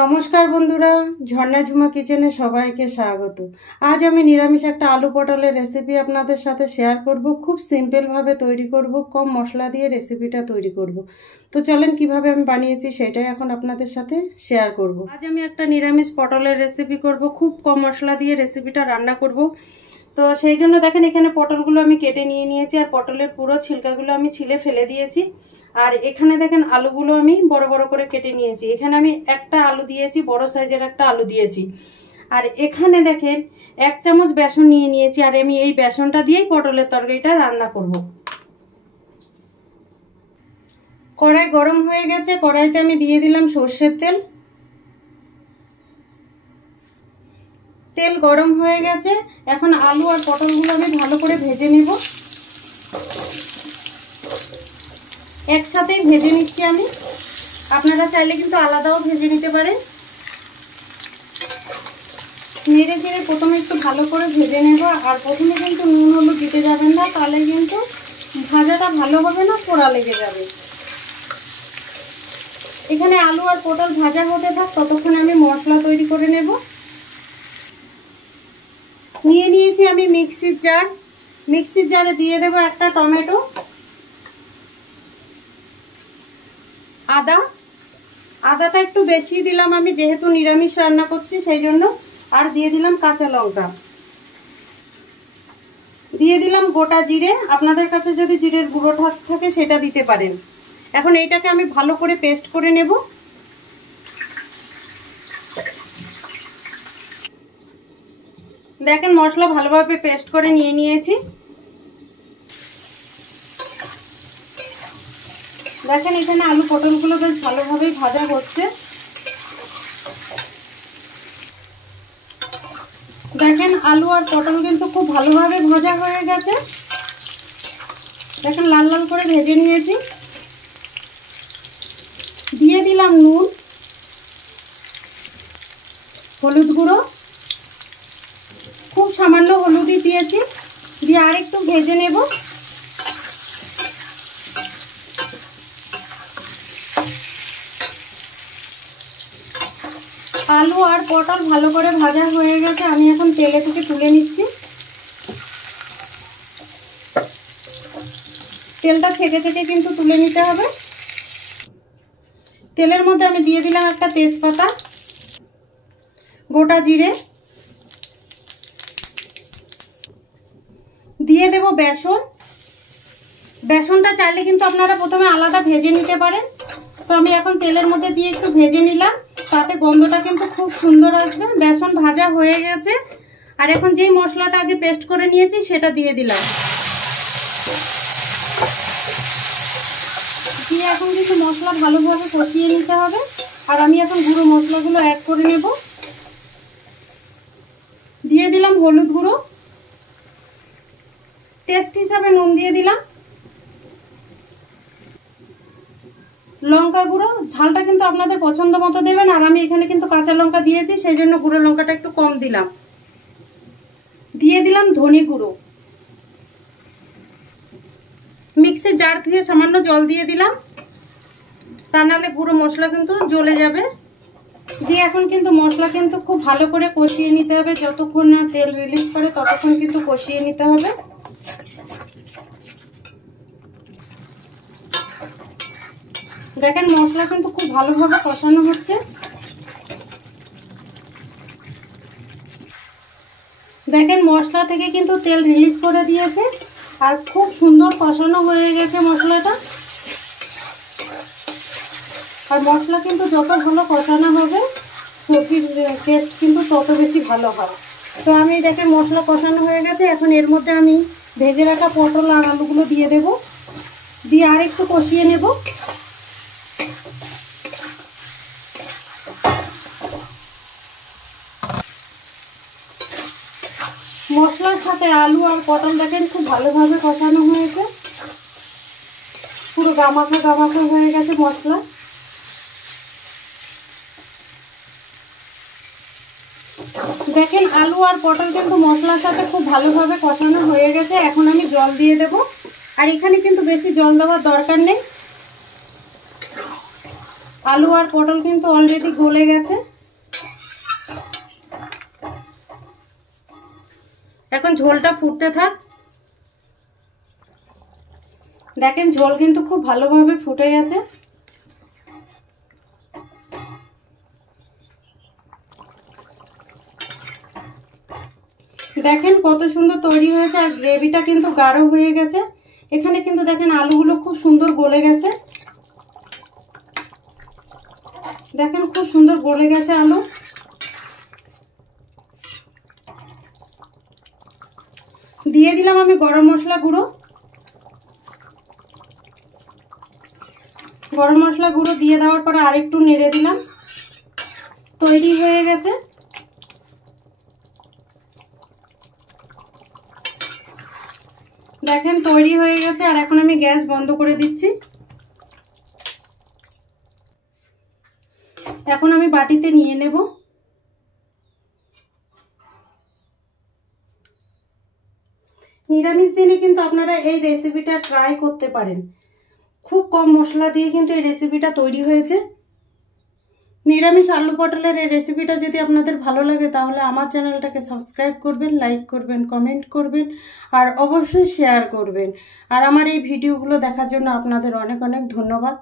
নমস্কার বন্ধুরা, ঝর্ণা ঝুমা কিচেনে সবাইকে স্বাগত। আজ আমি নিরামিষ একটা আলু পটলের রেসিপি আপনাদের সাথে শেয়ার করব। খুব সিম্পলভাবে তৈরি করব, কম মশলা দিয়ে রেসিপিটা তৈরি করব। তো চলেন কিভাবে আমি বানিয়েছি সেটাই এখন আপনাদের সাথে শেয়ার করব। আজ আমি একটা নিরামিষ পটলের রেসিপি করব, খুব কম মশলা দিয়ে রেসিপিটা রান্না করব। তো সেই জন্য দেখেন এখানে পটলগুলো আমি কেটে নিয়েছি, আর পটলের পুরো ছিলকাগুলো আমি ছিলে ফেলে দিয়েছি। আর এখানে দেখেন আলুগুলো আমি বড় বড় করে কেটে নিয়েছি। এখানে আমি একটা আলু দিয়েছি, বড় সাইজের একটা আলু দিয়েছি। আর এখানে দেখেন 1 চামচ বেসন নিয়েছি, আর আমি এই বেসনটা দিয়েই পটলের তরকারিটা রান্না করব। কড়াই গরম হয়ে গেছে, কড়াইতে আমি দিয়ে দিলাম সর্ষের তেল। তেল গরম হয়ে গেছে, এখন আলু আর পটলগুলো আমি ভালো করে ভেজে নেব। একসাথেই ভেজে নিচ্ছি আমি, আপনারা চাইলে কিন্তু আলাদাও ভেজে নিতে পারেন। নেড়ে চেড়ে প্রথমে একটু ভালো করে ভেজে নেব। আর প্রথমে কিন্তু নুন হলুদ দিতে যাবেন না, তাহলে কিন্তু ভাজাটা ভালো হবে না, পোড়া লেগে যাবে। এখানে আলু আর পটল ভাজা হতে থাক, ততক্ষণে আমি মশলা তৈরি করে নেব। নিয়েছি আমি মিক্সির জার। মিক্সির জারে দিয়ে দেব একটা টমেটো, আদাটা একটু বেশি দিলাম আমি, যেহেতু নিরামিষ রান্না করছি সেই জন্য। আর দিয়ে দিলাম কাঁচা লঙ্কা, দিয়ে দিলাম গোটা জিরে। আপনাদের কাছে যদি জিরের গুঁড়ো থাকে সেটা দিতে পারেন। এখন এইটাকে আমি ভালো করে পেস্ট করে নেব। দেখেন মশলা ভালোভাবে পেস্ট করে নিয়েছি। দেখেন এখানে আলু পটলগুলো বেশ ভালোভাবে ভাজা হচ্ছে। দেখেন আলু আর পটল কিন্তু খুব ভালোভাবে ভাজা হয়ে গেছে। দেখেন লাল লাল করে ভেজে নিয়েছি। দিয়ে দিলাম নুন, হলুদ গুঁড়ো, খুব সামান্য হলুদই দিয়েছি। দিয়ে আর একটু ভেজে নেব। আলু আর পটল ভালো করে ভাজা হয়ে গেছে, আমি এখন তেলে থেকে তুলে নিচ্ছি। তেলটা থেকে কিন্তু তুলে নিতে হবে। তেলের মধ্যে আমি দিয়ে দিলাম একটা তেজপাতা, গোটা জিরে, দিয়ে দেব বেসন। বেসনটা চাইলে কিন্তু আপনারা প্রথমে আলাদা ভেজে নিতে পারেন। তো আমি এখন তেলের মধ্যে দিয়ে একটু ভেজে নিলাম, তাতে গন্ধটা কিন্তু খুব সুন্দর আসবে। বেসন ভাজা হয়ে গেছে, আর এখন যেই মশলাটা আগে পেস্ট করে নিয়েছি সেটা দিয়ে দিলাম। দিয়ে এখন কিছু মশলা ভালোভাবে কষিয়ে নিতে হবে। আর আমি এখন গুঁড়ো মশলাগুলো অ্যাড করে নেব। দিয়ে দিলাম হলুদ গুঁড়ো, টেস্ট হিসাবে নুন দিয়ে দিলাম, লঙ্কা গুঁড়ো। ঝালটা কিন্তু আপনাদের পছন্দ মতো দেবেন। আর আমি এখানে কিন্তু কাঁচা লঙ্কা দিয়েছি, সেই জন্য গুঁড়ো লঙ্কাটা একটু কম দিলাম। দিয়ে দিলাম ধনে গুঁড়ো। মিক্সির জার ধুয়ে সামান্য জল দিয়ে দিলাম, তা নাহলে গুঁড়ো মশলা কিন্তু জ্বলে যাবে। দিয়ে এখন কিন্তু মশলা কিন্তু খুব ভালো করে কষিয়ে নিতে হবে। যতক্ষণ না তেল রিলিজ করে ততক্ষণ কিন্তু কষিয়ে নিতে হবে। দেখেন মশলা কিন্তু খুব ভালোভাবে কষানো হচ্ছে। দেখেন মশলা থেকে কিন্তু তেল রিলিজ করে দিয়েছে, আর খুব সুন্দর কষানো হয়ে গেছে মশলাটা। আর মশলা কিন্তু যত ভালো কষানো হবে সবজির টেস্ট কিন্তু তত বেশি ভালো হয়। তো আমি দেখেন মশলা কষানো হয়ে গেছে, এখন এর মধ্যে আমি ভেজে রাখা পটল আর আলুগুলো দিয়ে দেব। দিয়ে আর একটু কষিয়ে নেব। মশলার সাথে আলু আর পটল দেখেন খুব ভালোভাবে কষানো হয়েছে, পুরো গামাখা হয়ে গেছে মশলা। দেখেন আলু আর পটল কিন্তু মশলার সাথে খুব ভালোভাবে কষানো হয়ে গেছে। এখন আমি জল দিয়ে দেব। আর এখানে কিন্তু বেশি জল দেওয়ার দরকার নেই। আলু আর পটল কিন্তু অলরেডি গলে গেছে। এখন ঝোলটা ফুটতে থাক। দেখেন ঝোল কিন্তু খুব ভালোভাবে ফুটে গেছে। দেখেন কত সুন্দর তৈরি হয়েছে, আর গ্রেভিটা কিন্তু গাঢ় হয়ে গেছে। এখানে কিন্তু দেখেন আলুগুলো খুব সুন্দর গলে গেছে। দেখেন খুব সুন্দর গলে গেছে আলু। দিয়ে দিলাম আমি গরম মশলা গুঁড়ো। গরম মশলা গুঁড়ো দিয়ে দেওয়ার পরে আরেকটু নেড়ে দিলাম। তৈরি হয়ে গেছে। দেখেন তৈরি হয়ে গেছে। আর এখন আমি গ্যাস বন্ধ করে দিচ্ছি। এখন আমি বাটিতে নিয়ে নেব। নিরামিষ দিনে কিন্তু আপনারা এই রেসিপিটা ট্রাই করতে পারেন। খুব কম মশলা দিয়ে কিন্তু এই রেসিপিটা তৈরি হয়েছে। নিরামিষ আলু পটলের এই রেসিপিটা যদি আপনাদের ভালো লাগে তাহলে আমার চ্যানেলটাকে সাবস্ক্রাইব করবেন, লাইক করবেন, কমেন্ট করবেন আর অবশ্যই শেয়ার করবেন। আর আমার এই ভিডিওগুলো দেখার জন্য আপনাদের অনেক অনেক ধন্যবাদ।